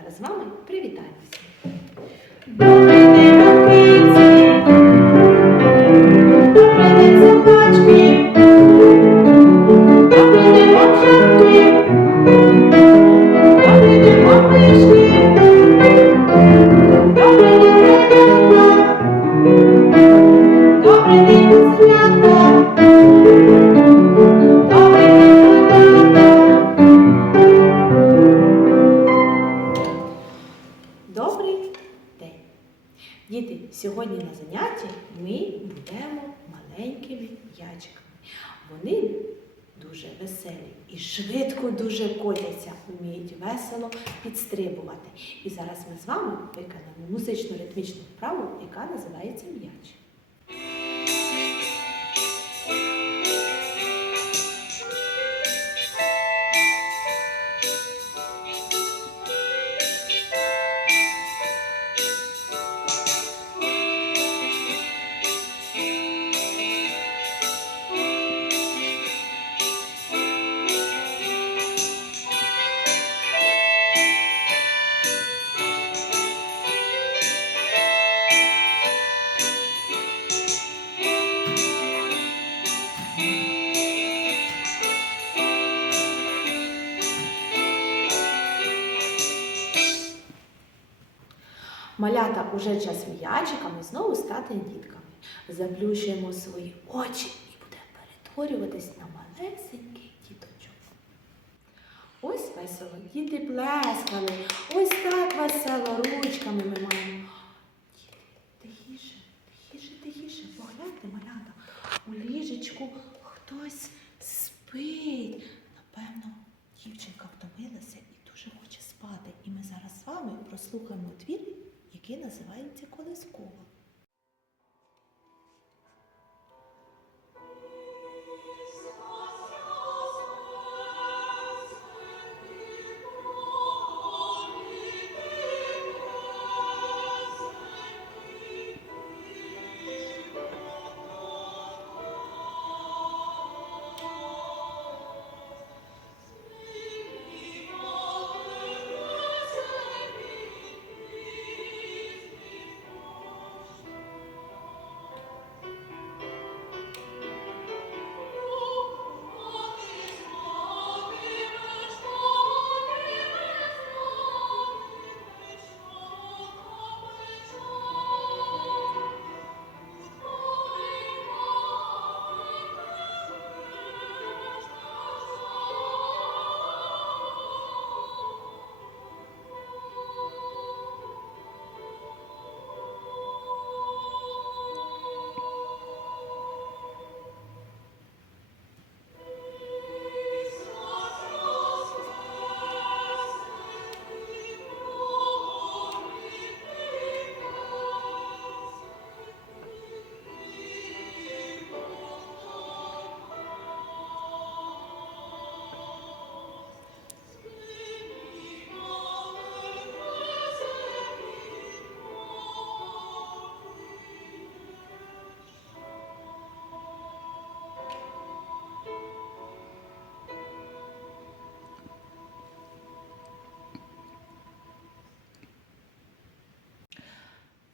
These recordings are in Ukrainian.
зараз з вами привітаємося. На занятті ми будемо маленькими ячиками. Вони дуже веселі і швидко дуже котяться, вміють весело підстрибувати. І зараз ми з вами виконаємо музично ритмічну вправу, яка називається м'яч. Уже час м'ячиками знову стати дітками. Заплющуємо свої очі і будемо перетворюватись на малесеньких діточок. Ось весело, діти плескали, ось так весело ручками ми маємо. Діти, тихіше, тихіше, тихіше, погляньте, малята, у ліжечку хтось спить. Напевно, дівчинка втомилася і дуже хоче спати. І ми зараз з вами прослухаємо твір, який називається Колискова.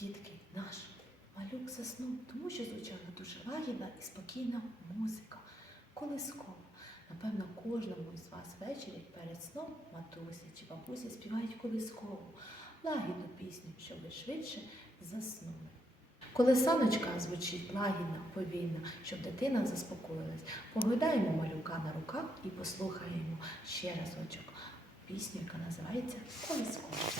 Дітки, наш малюк заснув, тому що звучала дуже лагідна і спокійна музика, колискова. Напевно, кожному із вас ввечері перед сном матуся чи бабуся співають колискову, лагідну пісню, щоб ви швидше заснули. Колесаночка звучить лагідно, повільно, щоб дитина заспокоїлась. Погойдаємо малюка на руках і послухаємо ще разочок пісню, яка називається Колискова.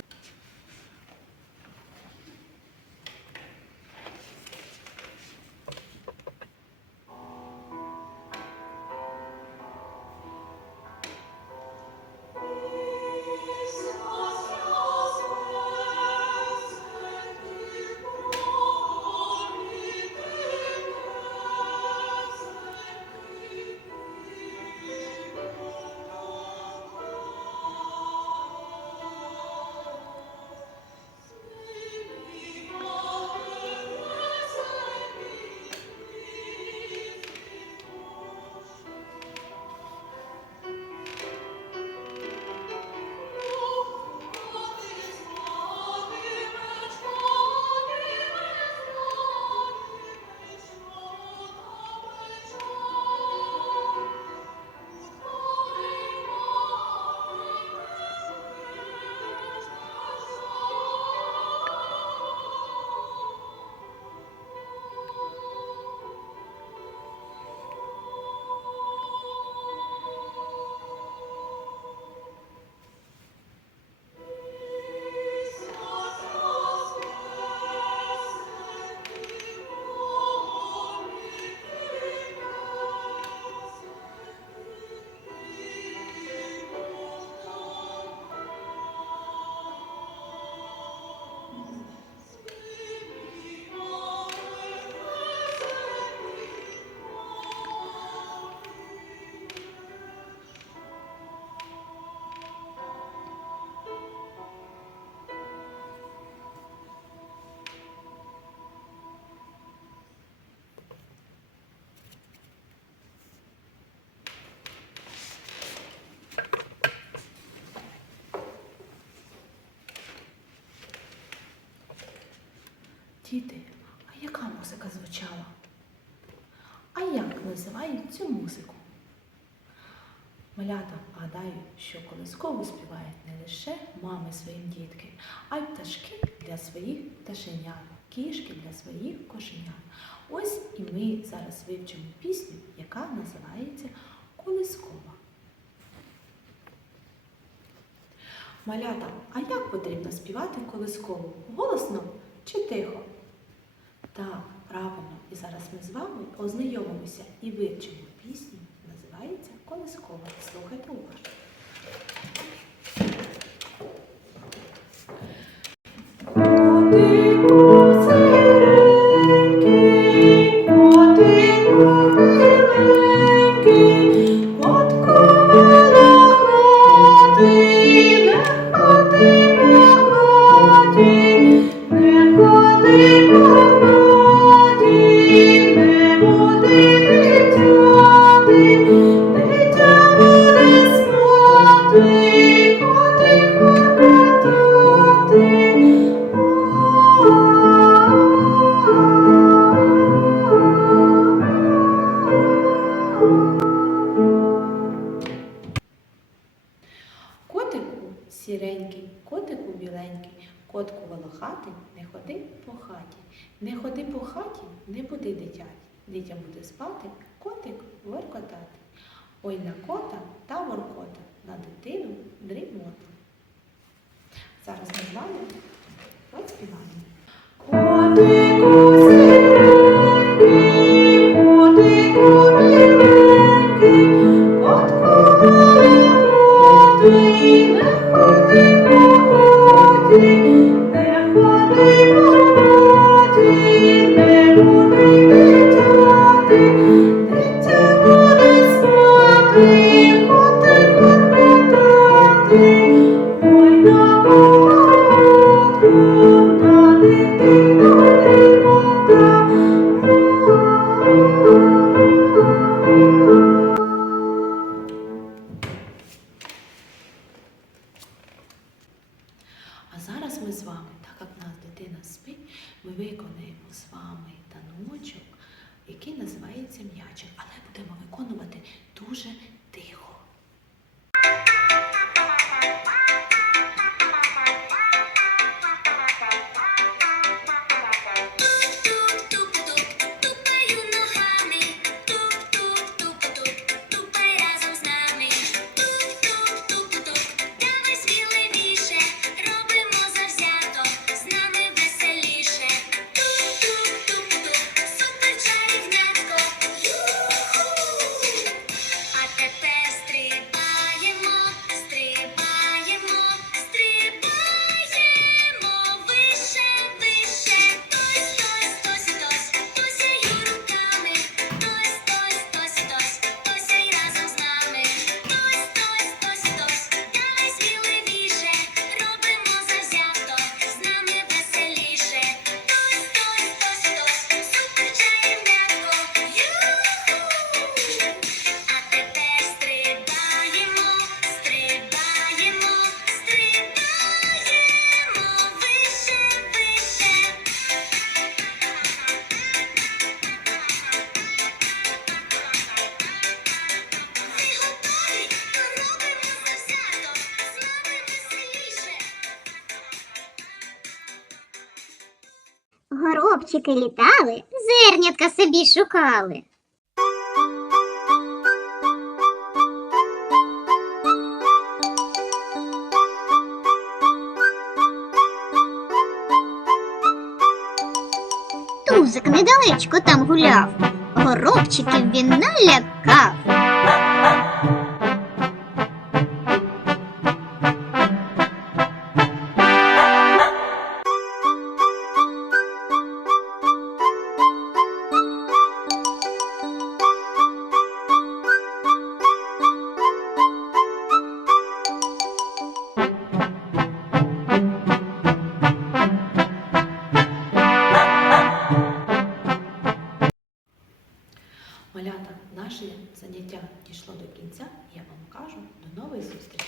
Діти, а яка музика звучала? А як називають цю музику? Малята, гадаю, що колискову співають не лише мами своїм дітки, а й пташки для своїх пташенят, кішки для своїх кошенят. Ось і ми зараз вивчимо пісню, яка називається Колискова. Малята, а як потрібно співати колискову? Голосно чи тихо? Так, правильно. І зараз ми з вами ознайомимося і вивчимо пісню, називається Колискова. Слухайте уважно. Котику сіренький, котику біленький, котку волохатий, не ходи по хаті. Не ходи по хаті, не буди дитяті. Дитя буде спати, котик воркотати. Ой на кота та воркота, на дитину дрімота. Зараз ми з вами поспіваємо. Котику виконаємо з вами таночок, який називається м'ячик, але будемо виконувати дуже Горобчики літали, зернятка собі шукали. Тузик недалечко там гуляв, горобчиків він налякав. покажу. До нової зустрічі!